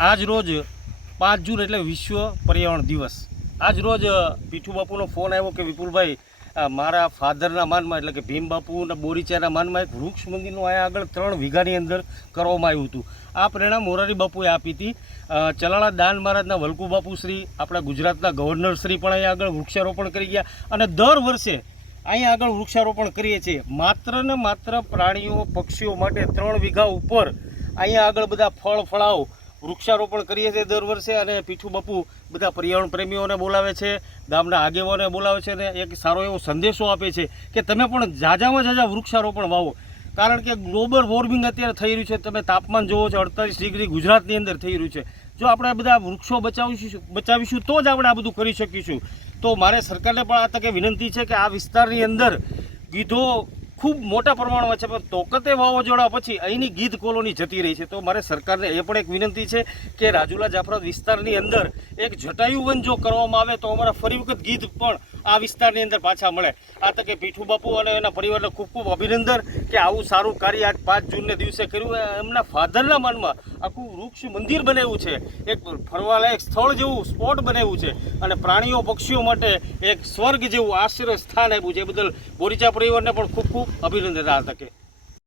આજ રોજ 5 જૂન એટલે વિશ્વ પર્યાવરણ દિવસ. આજ રોજ પીઠુ બાપુનો ફોન આવ્યો કે વિપુલભાઈ મારા ફાધરના માનમાં એટલે કે ભીમ બાપુના બોરીચાના માનમાં એક વૃક્ષ મંદિરનું અહીંયા આગળ 3 વીઘાની અંદર કરવામાં આવ્યું હતું. આ પ્રેરણા મોરારી બાપુએ આપી હતી. ચલાળા દાન મહારાજના વલ્કુ બાપુ શ્રી, આપણા ગુજરાતના ગવર્નર શ્રી પણ અહીંયા આગળ વૃક્ષારોપણ કરી ગયા અને દર વર્ષે અહીંયા આગળ વૃક્ષારોપણ કરીએ છીએ. માત્ર ને માત્ર પ્રાણીઓ પક્ષીઓ માટે 3 વીઘા ઉપર અહીંયા આગળ બધા ફળ ફળાવ વૃક્ષારોપણ કરીએ છીએ દર વર્ષે. અને પીઠુ બાપુ બધા પર્યાવરણ પ્રેમીઓને બોલાવે છે, ગામના આગેવાનોને બોલાવે છે અને એક સારો એવો સંદેશો આપે છે કે તમે પણ ઝાઝામાં ઝાઝા વૃક્ષારોપણ વાવો. કારણ કે ગ્લોબલ વોર્મિંગ અત્યારે થઈ રહ્યું છે. તમે તાપમાન જોવો છો 48 ડિગ્રી ગુજરાતની અંદર થઈ રહ્યું છે. જો આપણે બધા વૃક્ષો બચાવીશું તો જ આપણે આ બધું કરી શકીશું. તો મારે સરકારને પણ આ તકે વિનંતી છે કે આ વિસ્તારની અંદર ગીધો ખૂબ મોટા પ્રમાણમાં છે, પણ તોકતે વાવાઝોડા પછી અહીંની ગીધ કોલોની જતી રહી છે. તો મારે સરકારને એ પણ એક વિનંતી છે કે રાજુલા જાફરાબાદ વિસ્તારની અંદર એક જટાયુ વન જો કરવામાં આવે તો અમારા ફરી વખત ગીધ પણ આ વિસ્તારની અંદર પાછા મળે. આ તકે પીઠુ બાપુ અને એના પરિવારને ખૂબ ખૂબ અભિનંદન કે આવું સારું કાર્ય આજ 5 જૂનને દિવસે કર્યું. એમના ફાધરના માનમાં આખું વૃક્ષ મંદિર બનાવ્યું છે, એક ફરવાલાયક સ્થળ જેવું સ્પોટ બનાવ્યું છે અને પ્રાણીઓ પક્ષીઓ માટે એક સ્વર્ગ જેવું આશ્રય સ્થાન આપ્યું છે. એ બદલ બોરીચા પરિવારને પણ ખૂબ ખૂબ અભિનંદન આ તકે.